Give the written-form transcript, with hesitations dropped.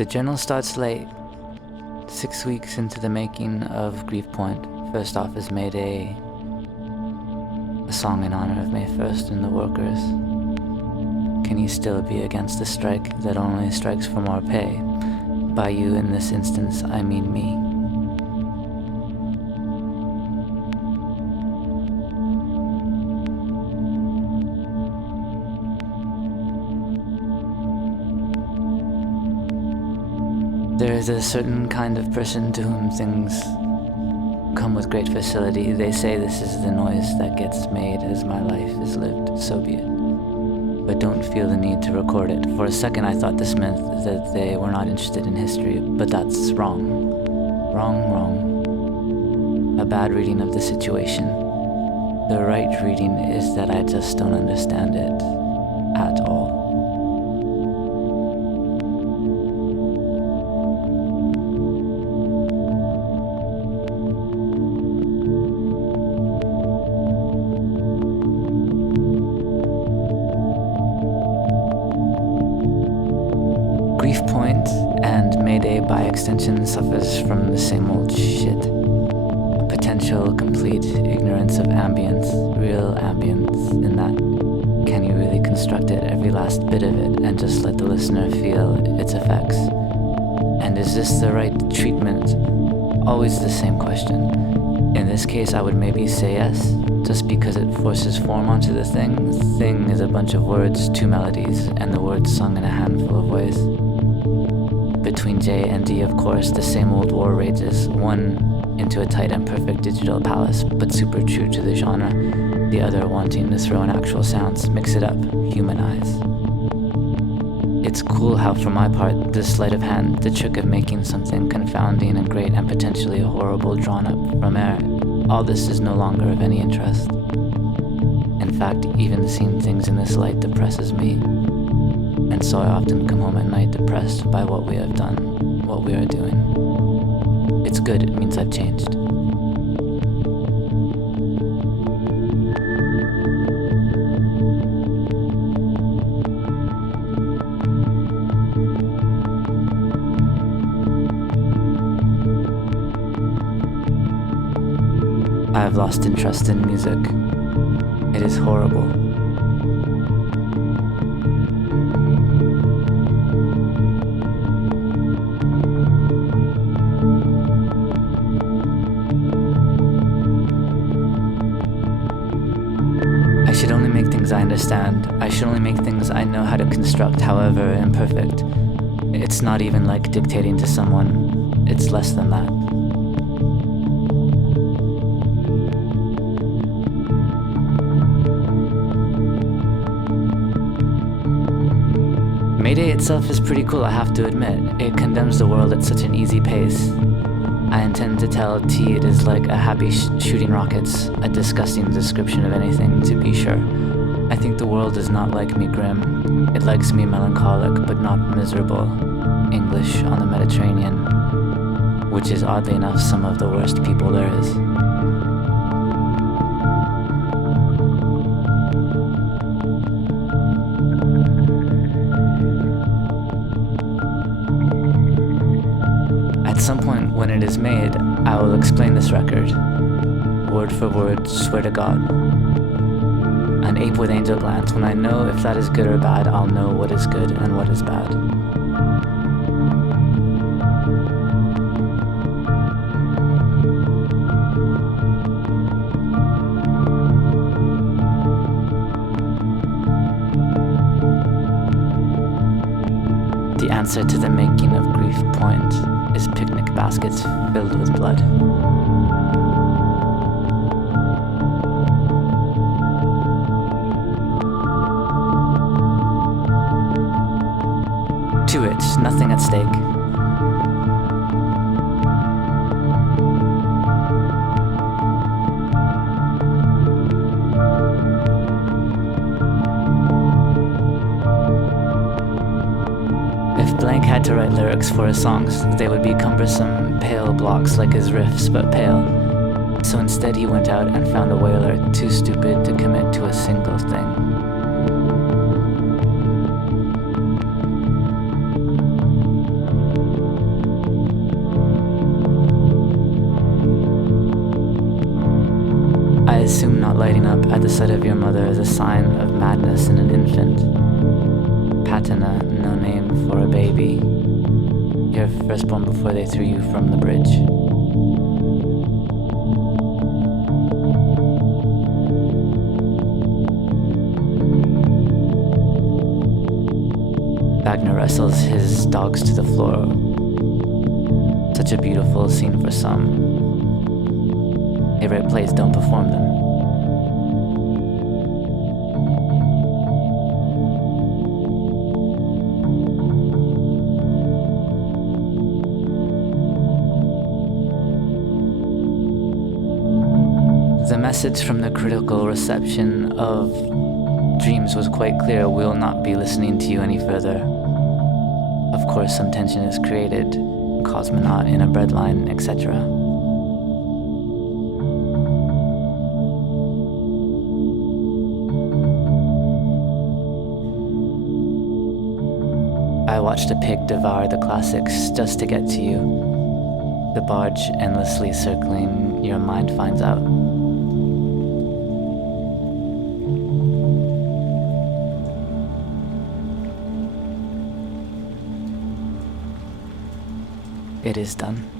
The journal starts late, 6 weeks into the making of Grief Point. First off is May Day, a song in honor of May 1st and the workers. Can you still be against a strike that only strikes for more pay? By you in this instance, I mean me. There is a certain kind of person to whom things come with great facility. They say this is the noise that gets made as my life is lived, so be it. But don't feel the need to record it. For a second I thought this meant that they were not interested in history, but that's wrong. Wrong. A bad reading of the situation. The right reading is that I just don't understand it at all. Grief Point and Mayday by extension suffers from the same old shit. A potential complete ignorance of ambience, real ambience, in that can you really construct it, every last bit of it, and just let the listener feel its effects? And is this the right treatment? Always the same question. In this case I would maybe say yes, just because it forces form onto the thing. Thing is a bunch of words, two melodies, and the words sung in a handful of ways. Between J and D, of course, the same old war rages, one into a tight and perfect digital palace, but super true to the genre, the other wanting to throw in actual sounds, mix it up, humanize. It's cool how, for my part, the sleight of hand, the trick of making something confounding and great and potentially horrible drawn up from air, all this is no longer of any interest. In fact, even seeing things in this light depresses me. And so I often come home at night depressed by what we have done, what we are doing. It's good, it means I've changed. I have lost interest in music. It is horrible. I should only make things I understand. I should only make things I know how to construct, however imperfect. It's not even like dictating to someone. It's less than that. Mayday itself is pretty cool, I have to admit. It condemns the world at such an easy pace. I intend to tell T it is like a happy shooting rockets, a disgusting description of anything, to be sure. I think the world is not like me grim. It likes me melancholic, but not miserable. English on the Mediterranean, which is oddly enough some of the worst people there is. At some point when it is made, I will explain this record, word for word, swear to God. An ape with angel glands. When I know if that is good or bad, I'll know what is good and what is bad. The answer to the making of Grief Point is picnic baskets filled with blood. To it, nothing at stake. If Blank had to write lyrics for his songs, they would be cumbersome, pale blocks like his riffs, but pale. So instead he went out and found a whaler too stupid to commit to a single thing. lighting up at the sight of your mother is a sign of madness in an infant. Patina, no name for a baby. Your firstborn before they threw you from the bridge. Wagner wrestles his dogs to the floor. Such a beautiful scene for some. Favorite plays don't perform them. The message from the critical reception of Dreams was quite clear. We'll not be listening to you any further. Of course, some tension is created. Cosmonaut in a breadline, etc. I watched a pig devour the classics just to get to you. The barge endlessly circling, your mind finds out. It is done.